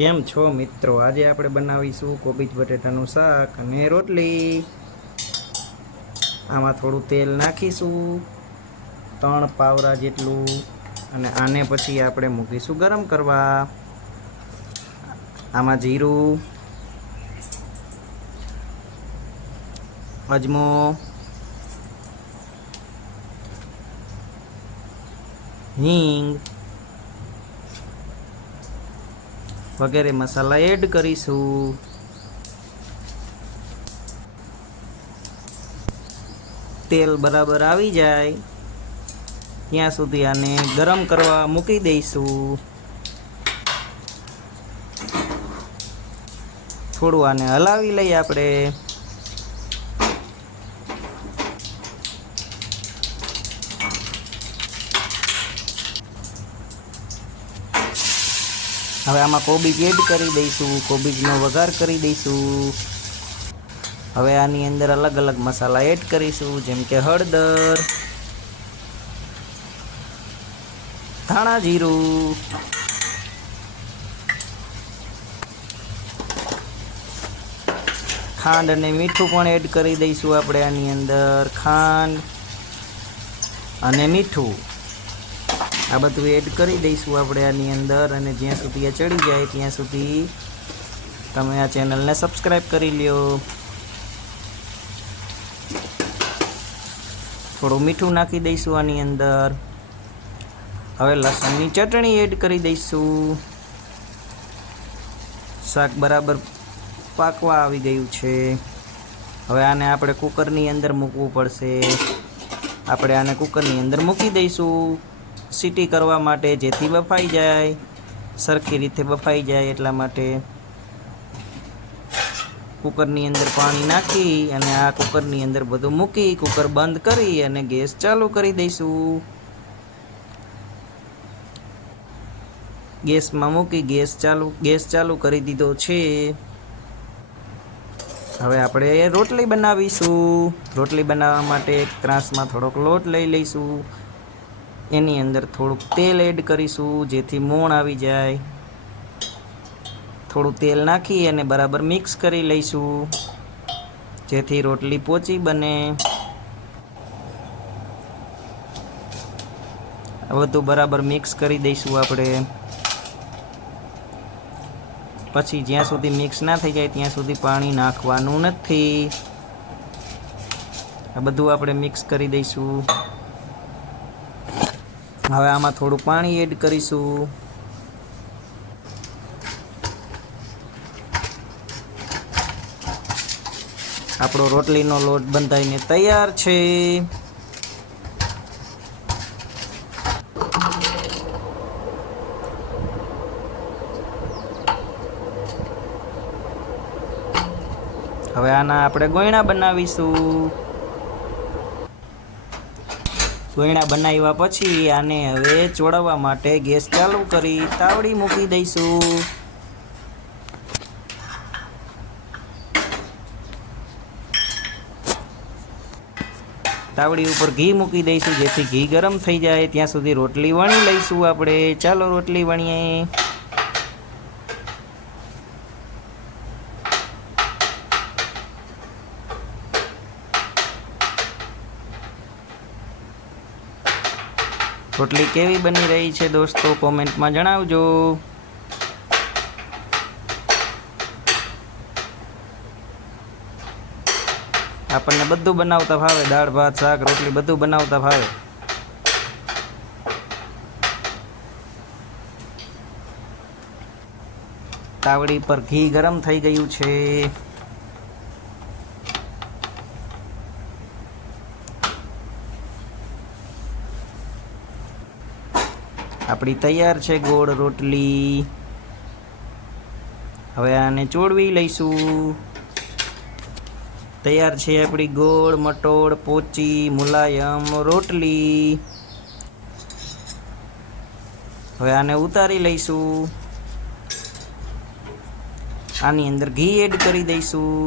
કેમ છો મિત્રો? આજે આપણે બનાવીશું કોબીજ બટેટાનું શાક અને રોટલી. આમાં થોડું તેલ નાખીશું, 3 પાવરા જેટલું, અને આને પછી આપણે મૂકીશું ગરમ કરવા. આમાં જીરું, અજમો, હિંગ વગેરે મસાલા એડ કરીશું. તેલ બરાબર આવી જાય ત્યાં સુધી આને ગરમ કરવા મૂકી દઈશું. થોડું આને હલાવી લઈએ આપણે. હવે આમાં કોબીજ એડ કરી દઈશું, કોબીજનો વઘાર કરી દઈશું. હવે આની અંદર અલગ અલગ મસાલા એડ કરીશું, જેમ કે હળદર, ધાણા જીરું, ખાંડ અને મીઠું પણ એડ કરી દઈશું આપણે આની અંદર. ખાંડ અને મીઠું આ બધું એડ કરી દઈશું આપણે આની અંદર, અને જ્યાં સુધી આ ચડી જાય ત્યાં સુધી તમે આ ચેનલને સબસ્ક્રાઈબ કરી લ્યો. થોડું મીઠું નાખી દઈશું આની અંદર. હવે લસણની ચટણી એડ કરી દઈશું. શાક બરાબર પાકવા આવી ગયું છે. હવે આને આપણે કુકરની અંદર મૂકવું પડશે. આપણે આને કુકરની અંદર મૂકી દઈશું સીટી કરવા માટે, જેથી બફાઈ જાય, સરખી રીતે બફાઈ જાય એટલા માટે. કુકરની અંદર પાણી નાખી અને આ કુકરની અંદર બધું મૂકી કુકર બંધ કરી અને ગેસ ચાલુ કરી દઈશું. ગેસમાં મૂકી ગેસ ચાલુ કરી દીધો છે. હવે આપણે રોટલી બનાવીશું. રોટલી બનાવવા માટે એક ત્રાસમાં થોડોક લોટ લઈ લઈશું. એની અંદર થોડુંક તેલ એડ કરીશું, જેથી મોણ આવી જાય. થોડું તેલ નાખી અને બરાબર મિક્સ કરી લઈશું, જેથી રોટલી પોચી બને. બધું બરાબર મિક્સ કરી દઈશું આપણે. પછી જ્યાં સુધી મિક્સ ના થઈ જાય ત્યાં સુધી પાણી નાખવાનું નથી. આ બધું આપણે મિક્સ કરી દઈશું. હવે આમાં થોડું પાણી એડ કરીશું. આપણો રોટલીનો લોટ બંધાઈને તૈયાર છે. હવે આના આપણે ગોયણા બનાવીશું. ગોયણા બનાવ્યા પછી આને હવે ચોળવવા માટે ગેસ ચાલુ કરી તાવડી મૂકી દઈશું. તાવડી ઉપર ઘી મૂકી દઈશું, જેથી ઘી ગરમ થઈ જાય ત્યાં સુધી રોટલી વણી લઈશું આપણે. ચાલો રોટલી વણીએ. રોટલી કેવી બની રહી છે દોસ્તો, કોમેન્ટમાં જણાવજો. આપણને બધું બનાવતા ભાવે, દાળ ભાત શાક રોટલી બધું બનાવતા ભાવે. તાવડી પર ઘી ગરમ થઈ ગયું છે. આપણી તૈયાર છે ગોળ રોટલી. હવે આને ચોળવી લઈશું. તૈયાર છે આપણી ગોળ મટોળ પોચી મુલાયમ રોટલી. હવે આને ઉતારી લઈશું. આની અંદર ઘી એડ કરી દઈશું.